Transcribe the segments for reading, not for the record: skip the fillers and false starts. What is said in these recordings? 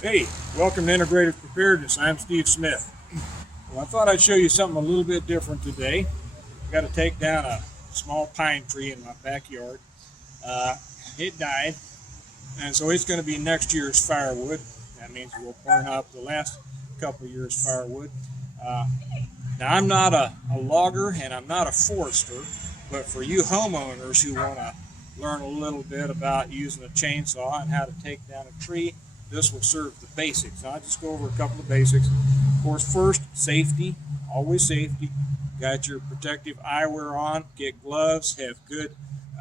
Hey, welcome to Integrated Preparedness. I'm Steve Smith. Well, I thought I'd show you something a little bit different today. I got to take down a small pine tree in my backyard. Uh, it died, and so it's going to be next year's firewood. That means we'll burn up the last couple of years' firewood. Uh, Now, I'm not a logger and I'm not a forester, but for you homeowners who want to learn a little bit about using a chainsaw and how to take down a tree, this will serve the basics. I'll just go over a couple of basics. Of course, first, safety, always safety. Got your protective eyewear on, get gloves, have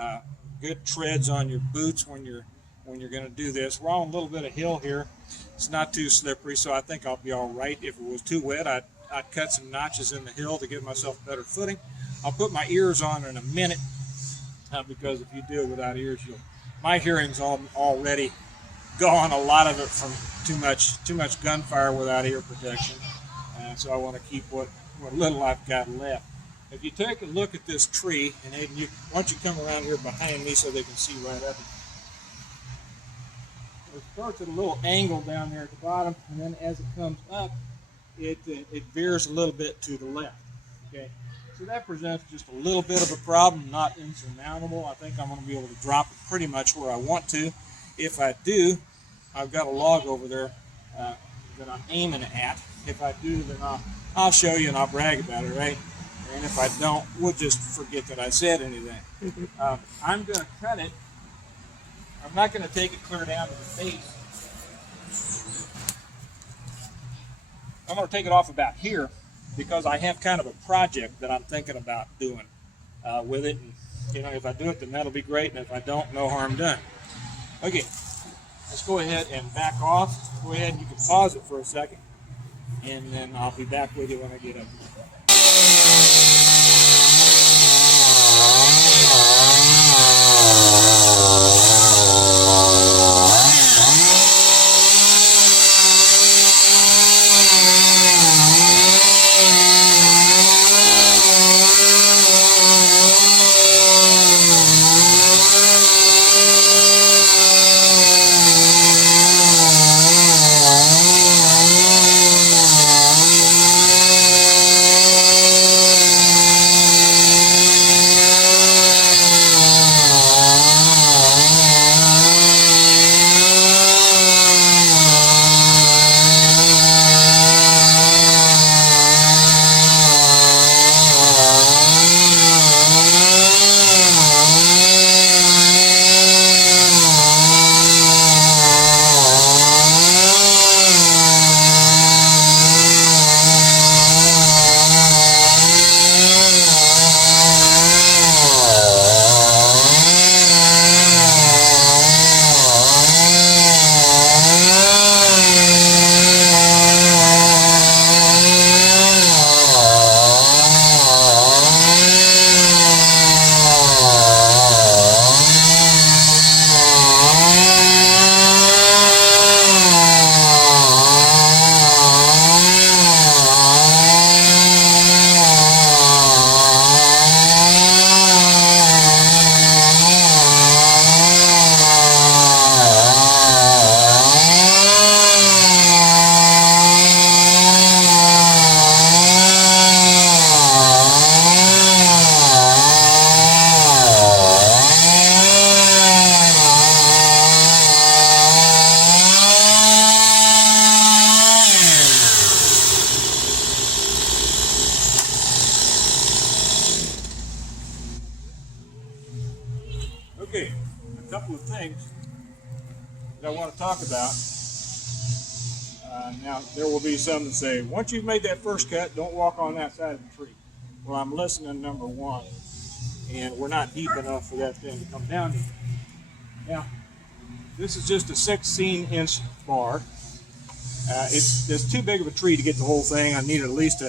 uh, good treads on your boots when you're going to do this. We're on a little bit of hill here. It's not too slippery, so I think I'll be all right. If it was too wet, I'd cut some notches in the hill to give myself better footing. I'll put my ears on in a minute because if you do it without ears, my hearing's already gone. A lot of it from too much gunfire without ear protection. So I want to keep what little I've got left. If you take a look at this tree, and Aiden, why don't you come around here behind me so they can see right up. It starts at a little angle down there at the bottom, and then as it comes up, it veers a little bit to the left. Okay, so that presents just a little bit of a problem, not insurmountable. I think I'm going to be able to drop it pretty much where I want to. If I do, I've got a log over there that I'm aiming at. If I do, then I'll show you and I'll brag about it, right? And if I don't, we'll just forget that I said anything. I'm going to cut it. I'm not going to take it clear down to the base. I'm going to take it off about here because I have kind of a project that I'm thinking about doing with it. And, if I do it, then that'll be great. And if I don't, no harm done. Okay, let's go ahead and back off. Go ahead and you can pause it for a second. And then I'll be back with you when I get up. Okay, a couple of things that I want to talk about. Now, there will be some that say, once you've made that first cut, don't walk on that side of the tree. Well, I'm listening number one, and we're not deep enough for that thing to come down here. Now, this is just a 16-inch bar. It's too big of a tree to get the whole thing. I need at least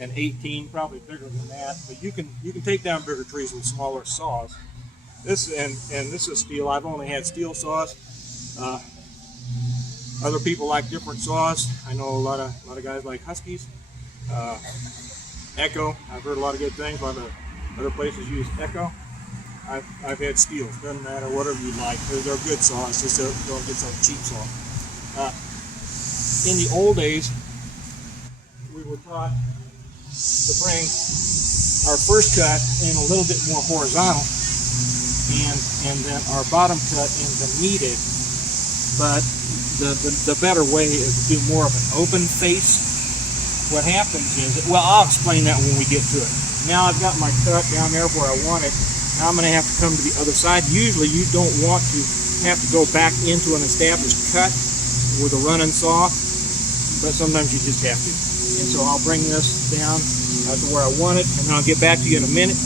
an 18, probably bigger than that. But you can take down bigger trees with smaller saws. This and this is steel. I've only had steel saws. Other people like different saws. I know a lot of guys like Huskies, Echo. I've heard a lot of good things. A lot of other places use Echo. I've had steel. Doesn't matter, whatever you like. They're good saws. Just don't get some cheap saw. in the old days, we were taught to bring our first cut in a little bit more horizontal, and then our bottom cut in the kneaded. But the better way is to do more of an open face. What happens is, well, I'll explain that when we get to it. Now I've got my cut down there where I want it. Now I'm going to have to come to the other side. Usually you don't want to have to go back into an established cut with a running saw, but sometimes you just have to. And so I'll bring this down to where I want it, and I'll get back to you in a minute.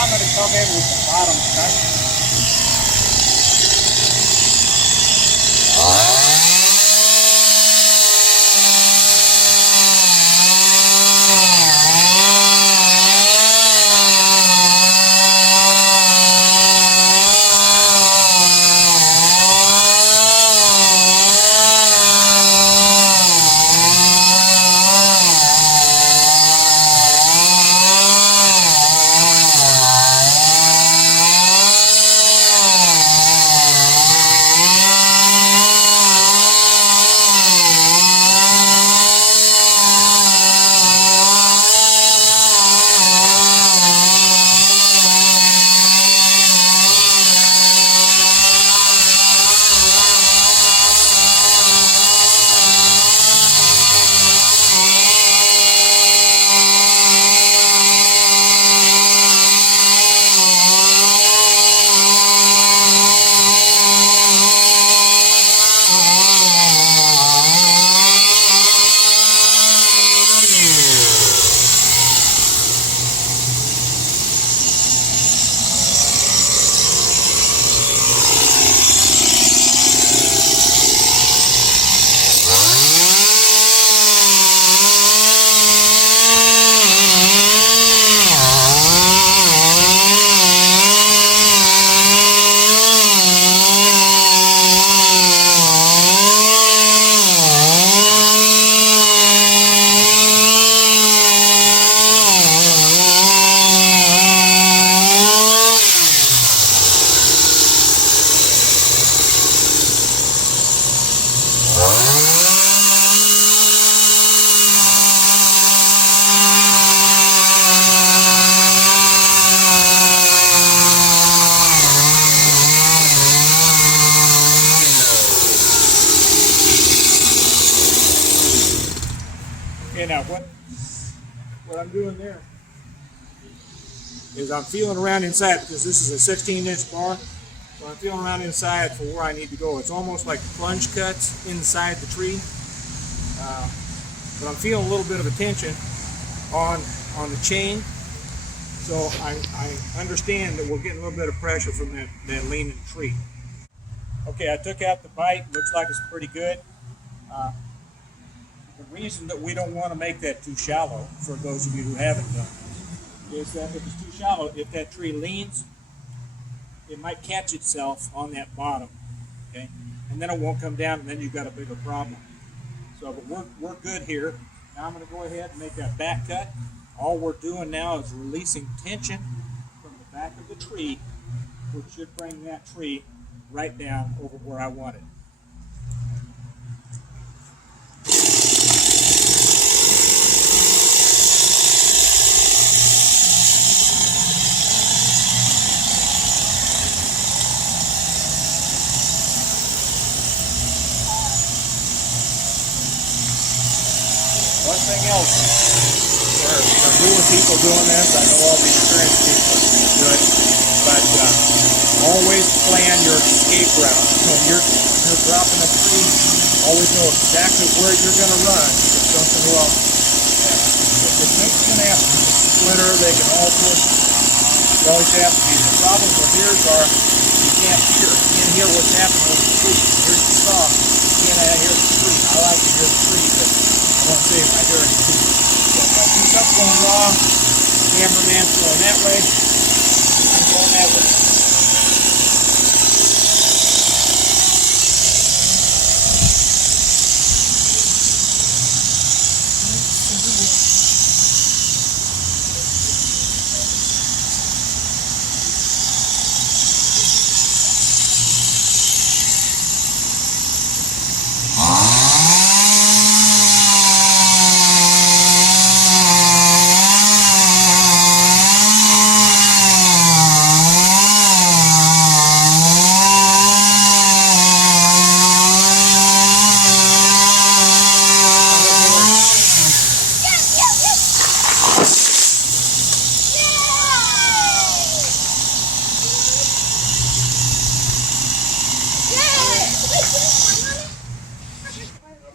I'm going to come in with the bottom cut. Okay, now what I'm doing there is I'm feeling around inside, because this is a 16-inch bar, so I'm feeling around inside for where I need to go. It's almost like plunge cuts inside the tree, but I'm feeling a little bit of a tension on the chain, so I understand that we're getting a little bit of pressure from that leaning tree. Okay, I took out the bite. Looks like it's pretty good. The reason that we don't want to make that too shallow, for those of you who haven't done it, is that if it's too shallow, if that tree leans, it might catch itself on that bottom, okay? And then it won't come down, and then you've got a bigger problem. So, but we're good here. Now I'm going to go ahead and make that back cut. All we're doing now is releasing tension from the back of the tree, which should bring that tree right down over where I want it. One thing else, for newer people doing this, I know all the experienced people do it, but always plan your escape route. So when you're dropping a tree, always know exactly where you're going to run. If something wrong, if the thing's going to have to splinter, they can all push. You always have to be. The problem with ears are you can't hear. You can't hear what's happening with the tree. Here's the saw. You can't hear see if I hear it. So if I see something going wrong, cameraman's going that way, I'm going that way.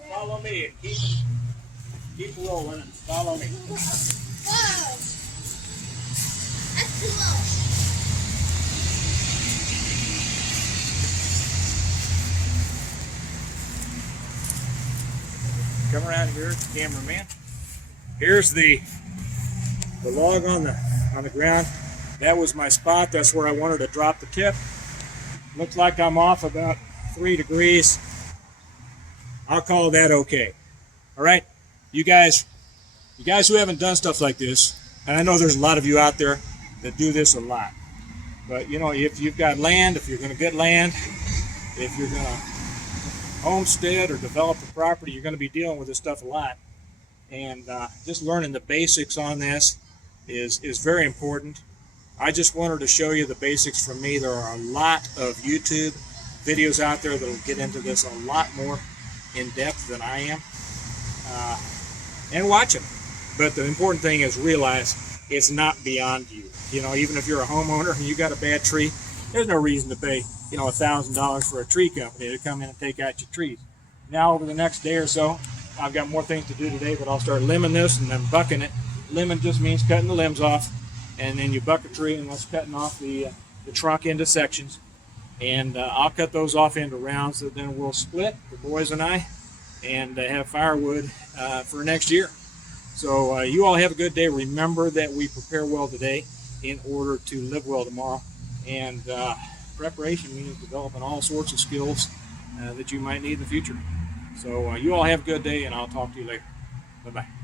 Follow me and keep rolling and follow me. Whoa! That's too low. Come around here, cameraman. Here's the log on the ground. That was my spot. That's where I wanted to drop the tip. Looks like I'm off about 3 degrees. I'll call that okay. All right, you guys who haven't done stuff like this, and I know there's a lot of you out there that do this a lot. But you know, if you've got land, if you're going to get land, if you're going to homestead or develop a property, you're going to be dealing with this stuff a lot. And just learning the basics on this is very important. I just wanted to show you the basics from me. There are a lot of YouTube videos out there that will get into this a lot more in depth than I am. And watch them. But the important thing is realize it's not beyond you. You know, even if you're a homeowner and you got a bad tree, there's no reason to pay, you know, $1,000 for a tree company to come in and take out your trees. Now over the next day or so, I've got more things to do today, but I'll start limbing this and then bucking it. Limbing just means cutting the limbs off, and then you buck a tree, and that's cutting off the trunk into sections. And I'll cut those off into rounds that then we'll split, the boys and I, and have firewood for next year. So you all have a good day. Remember that we prepare well today in order to live well tomorrow. And preparation means developing all sorts of skills that you might need in the future. So you all have a good day, and I'll talk to you later. Bye-bye.